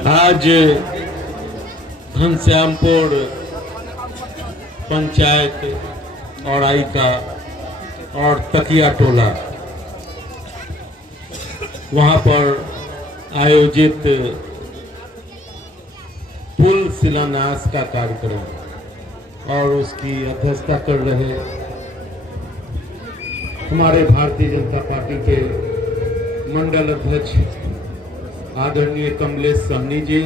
आज घनश्यामपुर पंचायत औराई का और तकिया टोला वहां पर आयोजित पुल शिलान्यास का कार्यक्रम और उसकी अध्यक्षता कर रहे हमारे भारतीय जनता पार्टी के मंडल अध्यक्ष आदरणीय कमलेश सहनी जी,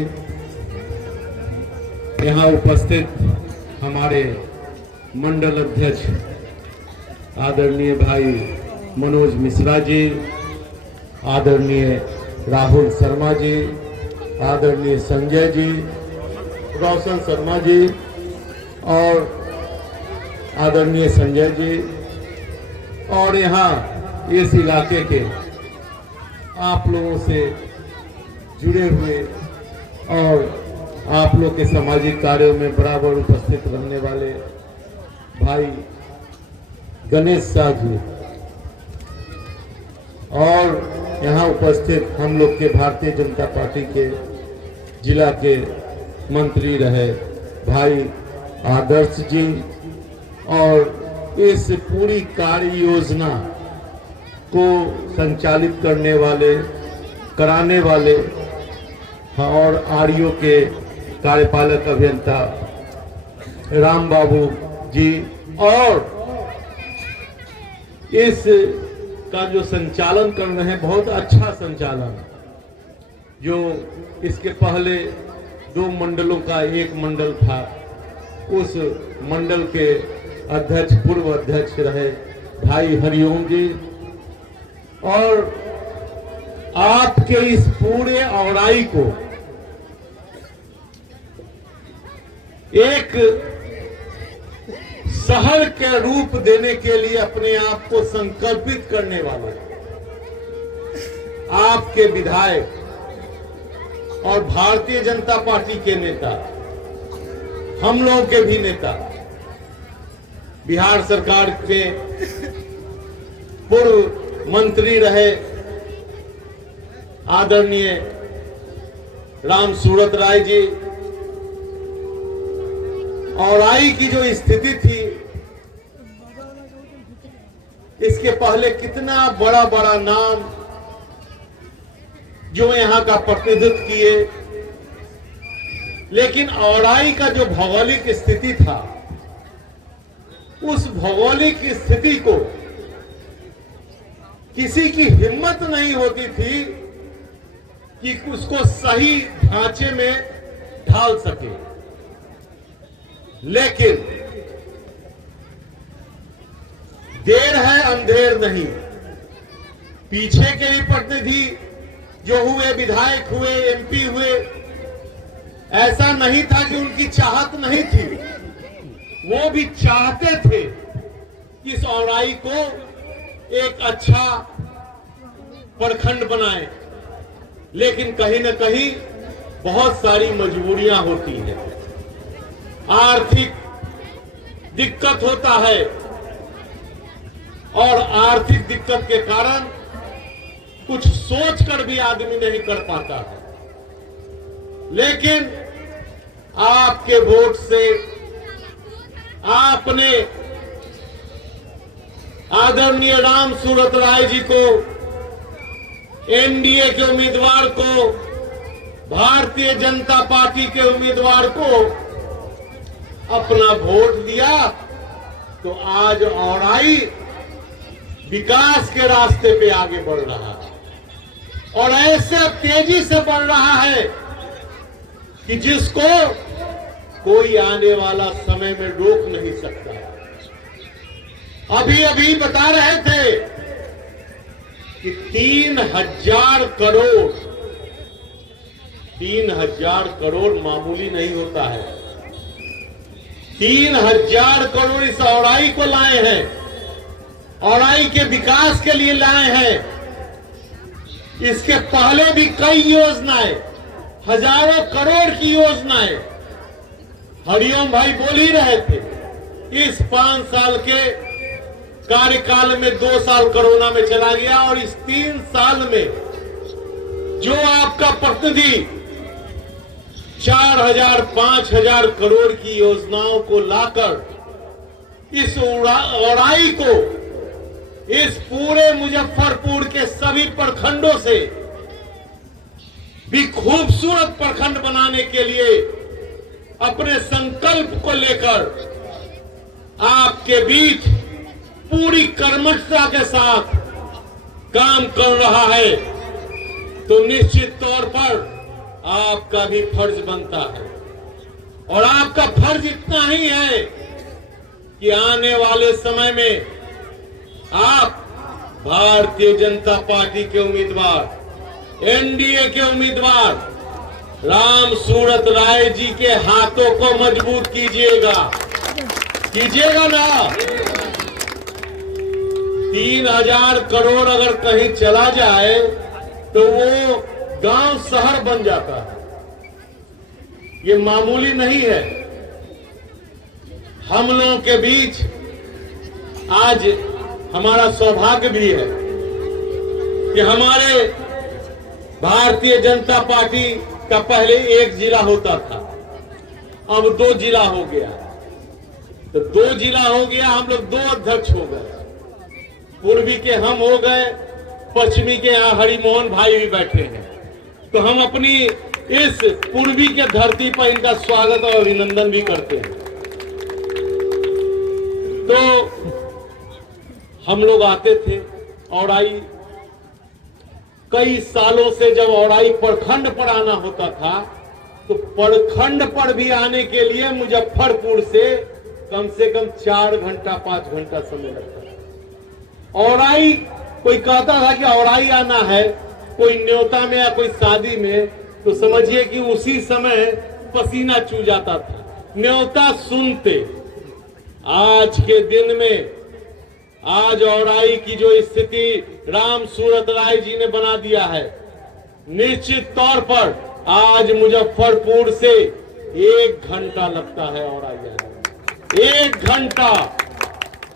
यहाँ उपस्थित हमारे मंडल अध्यक्ष आदरणीय भाई मनोज मिश्रा जी, आदरणीय राहुल शर्मा जी, आदरणीय संजय जी, रोशन शर्मा जी और आदरणीय संजय जी, और यहाँ इस इलाके के आप लोगों से जुड़े हुए और आप लोग के सामाजिक कार्यों में बराबर उपस्थित रहने वाले भाई गणेश शाह जी और यहाँ उपस्थित हम लोग के भारतीय जनता पार्टी के जिला के मंत्री रहे भाई आदर्श जी और इस पूरी कार्य योजना को संचालित करने वाले, कराने वाले और आरईओ के कार्यपालक अभियंता राम बाबू जी और इस का जो संचालन कर रहे हैं, बहुत अच्छा संचालन, जो इसके पहले 2 मंडलों का एक मंडल था, उस मंडल के अध्यक्ष पूर्व अध्यक्ष रहे भाई हरिओम जी और आपके इस पूरे औराई को एक शहर के रूप देने के लिए अपने आप को संकल्पित करने वाले आपके विधायक और भारतीय जनता पार्टी के नेता, हम लोगों के भी नेता, बिहार सरकार के पूर्व मंत्री रहे आदरणीय राम सूरत राय जी, औराई की जो स्थिति थी, इसके पहले कितना बड़ा बड़ा नाम जो यहाँ का प्रतिनिधित्व किए, लेकिन औराई का जो भौगोलिक स्थिति था, उस भौगोलिक स्थिति को किसी की हिम्मत नहीं होती थी कि उसको सही ढांचे में ढाल सके। लेकिन देर है अंधेर नहीं, पीछे के ही प्रतिनिधि जो हुए, विधायक हुए, एमपी हुए, ऐसा नहीं था कि उनकी चाहत नहीं थी, वो भी चाहते थे कि इस औराई को एक अच्छा प्रखंड बनाए, लेकिन कहीं न कहीं बहुत सारी मजबूरियां होती हैं, आर्थिक दिक्कत होता है और आर्थिक दिक्कत के कारण कुछ सोचकर भी आदमी नहीं कर पाता है। लेकिन आपके वोट से आपने आदरणीय राम सूरत राय जी को, एनडीए के उम्मीदवार को, भारतीय जनता पार्टी के उम्मीदवार को अपना वोट दिया, तो आज औराई विकास के रास्ते पे आगे बढ़ रहा है और ऐसे तेजी से बढ़ रहा है कि जिसको कोई आने वाला समय में रोक नहीं सकता। अभी अभी बता रहे थे कि 3,000 करोड़, 3,000 करोड़ मामूली नहीं होता है। 3,000 करोड़ इस औराई को लाए हैं, औराई के विकास के लिए लाए हैं। इसके पहले भी कई योजनाएं, हजारों करोड़ की योजनाएं हरिओम भाई बोल ही रहे थे। इस 5 साल के कार्यकाल में 2 साल कोरोना में चला गया और इस 3 साल में जो आपका प्रतिनिधि 4,000 5,000 करोड़ की योजनाओं को लाकर इस औराई को, इस पूरे मुजफ्फरपुर के सभी प्रखंडों से भी खूबसूरत प्रखंड बनाने के लिए अपने संकल्प को लेकर आपके बीच पूरी कर्मठता के साथ काम कर रहा है, तो निश्चित तौर पर आपका भी फर्ज बनता है। और आपका फर्ज इतना ही है कि आने वाले समय में आप भारतीय जनता पार्टी के उम्मीदवार, एनडीए के उम्मीदवार राम सूरत राय जी के हाथों को मजबूत कीजिएगा ना। 3,000 करोड़ अगर कहीं चला जाए तो वो गांव शहर बन जाता है, ये मामूली नहीं है। हम लोगों के बीच आज हमारा सौभाग्य भी है कि हमारे भारतीय जनता पार्टी का पहले एक जिला होता था, अब 2 जिला हो गया। तो 2 जिला हो गया, हम लोग 2 अध्यक्ष हो गए। पूर्वी के हम हो गए, पश्चिमी के यहाँ हरिमोहन भाई भी बैठे हैं। तो हम अपनी इस पूर्वी के धरती पर इनका स्वागत और अभिनंदन भी करते हैं। तो हम लोग आते थे औराई, कई सालों से जब औराई प्रखंड पर आना होता था तो प्रखंड पर भी आने के लिए मुजफ्फरपुर से कम 4 घंटा 5 घंटा समय लगता था। औराई कोई कहता था कि औराई आना है कोई न्योता में या कोई शादी में, तो समझिए कि उसी समय पसीना चू जाता था न्योता सुनते। आज के दिन में आज औराई की जो स्थिति राम सूरत राय जी ने बना दिया है, निश्चित तौर पर आज मुजफ्फरपुर से 1 घंटा लगता है औराई जाने, 1 घंटा।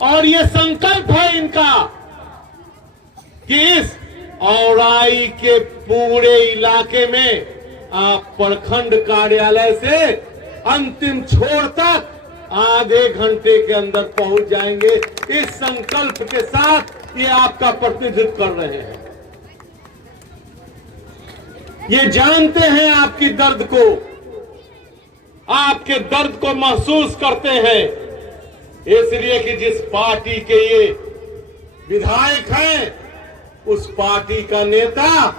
और ये संकल्प है इनका कि इस औराई के पूरे इलाके में आप प्रखंड कार्यालय से अंतिम छोर तक आधे घंटे के अंदर पहुंच जाएंगे। इस संकल्प के साथ ये आपका प्रतिनिधित्व कर रहे हैं। ये जानते हैं आपकी दर्द को, आपके दर्द को महसूस करते हैं, इसलिए कि जिस पार्टी के ये विधायक हैं उस पार्टी का नेता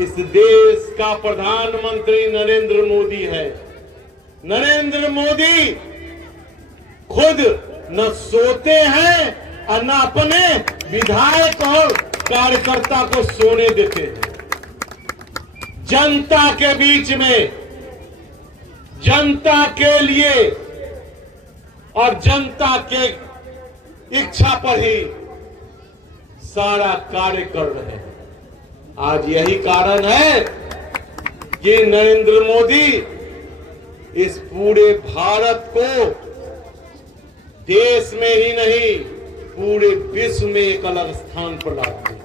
इस देश का प्रधानमंत्री नरेंद्र मोदी है। नरेंद्र मोदी खुद न सोते हैं और न अपने विधायक और कार्यकर्ता को सोने देते हैं। जनता के बीच में, जनता के लिए और जनता के इच्छा पर ही सारा कार्य कर रहे हैं। आज यही कारण है कि नरेंद्र मोदी इस पूरे भारत को देश में ही नहीं पूरे विश्व में एक अलग स्थान पर लाते हैं।